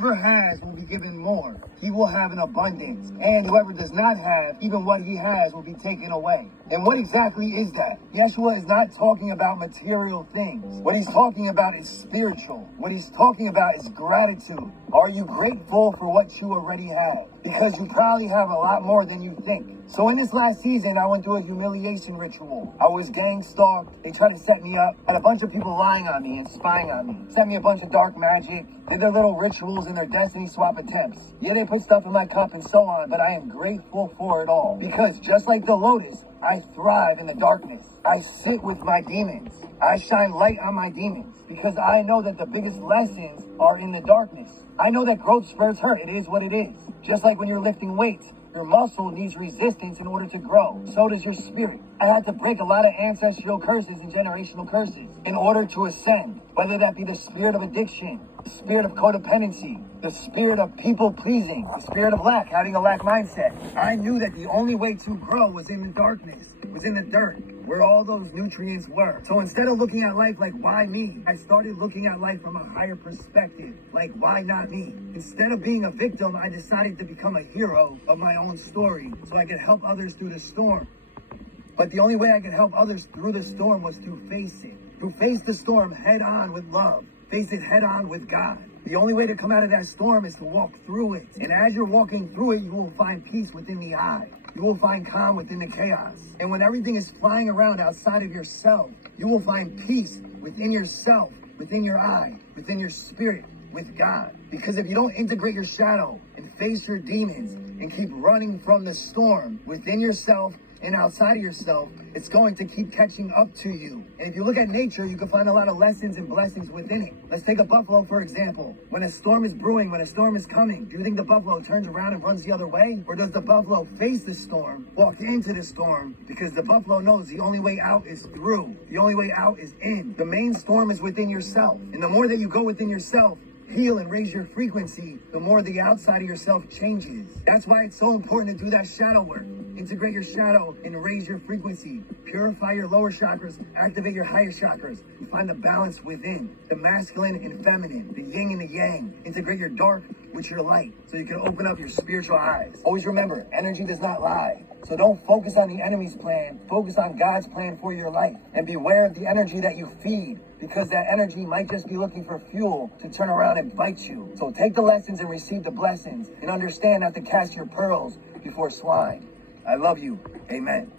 Whoever has will be given more. He will have an abundance. And whoever does not have, even what he has will be taken away. And what exactly is that? Yeshua is not talking about material things. What he's talking about is spiritual. What he's talking about is gratitude. Are you grateful for what you already have? Because you probably have a lot more than you think. So in this last season, I went through a humiliation ritual. I was gang stalked. They tried to set me up. Had a bunch of people lying on me and spying on me. Sent me a bunch of dark magic. Did their little rituals and their destiny swap attempts. Yeah, they put stuff in my cup and so on, but I am grateful for it all. Because just like the lotus, I thrive in the darkness. I sit with my demons. I shine light on my demons because I know that the biggest lessons are in the darkness. I know that growth spurts hurt. It is what it is. Just like when you're lifting weights, your muscle needs resistance in order to grow. So does your spirit. I had to break a lot of ancestral curses and generational curses in order to ascend, whether that be the spirit of addiction, the spirit of codependency, the spirit of people pleasing, the spirit of lack, having a lack mindset. I knew that the only way to grow was in the darkness, was in the dirt, where all those nutrients were. So instead of looking at life like, why me? I started looking at life from a higher perspective, like, why not me? Instead of being a victim, I decided to become a hero of my own story so I could help others through the storm. But the only way I could help others through the storm was to face it. To face the storm head on with love. Face it head on with God. The only way to come out of that storm is to walk through it. And as you're walking through it, you will find peace within the eye. You will find calm within the chaos. And when everything is flying around outside of yourself, you will find peace within yourself, within your eye, within your spirit, with God. Because if you don't integrate your shadow and face your demons and keep running from the storm within yourself and outside of yourself, it's going to keep catching up to you. And if you look at nature, you can find a lot of lessons and blessings within it. Let's take a buffalo, for example. When a storm is brewing, when a storm is coming, do you think the buffalo turns around and runs the other way? Or does the buffalo face the storm, walk into the storm? Because the buffalo knows the only way out is through. The only way out is in. The main storm is within yourself. And the more that you go within yourself, heal and raise your frequency, the more the outside of yourself changes. That's why it's so important to do that shadow work. Integrate your shadow and raise your frequency. Purify your lower chakras, activate your higher chakras, and find the balance within. The masculine and feminine, the yin and the yang. Integrate your dark with your light so you can open up your spiritual eyes. Always remember, energy does not lie. So don't focus on the enemy's plan. Focus on God's plan for your life. And beware of the energy that you feed, because that energy might just be looking for fuel to turn around and bite you. So take the lessons and receive the blessings, and understand not to cast your pearls before swine. I love you. Amen.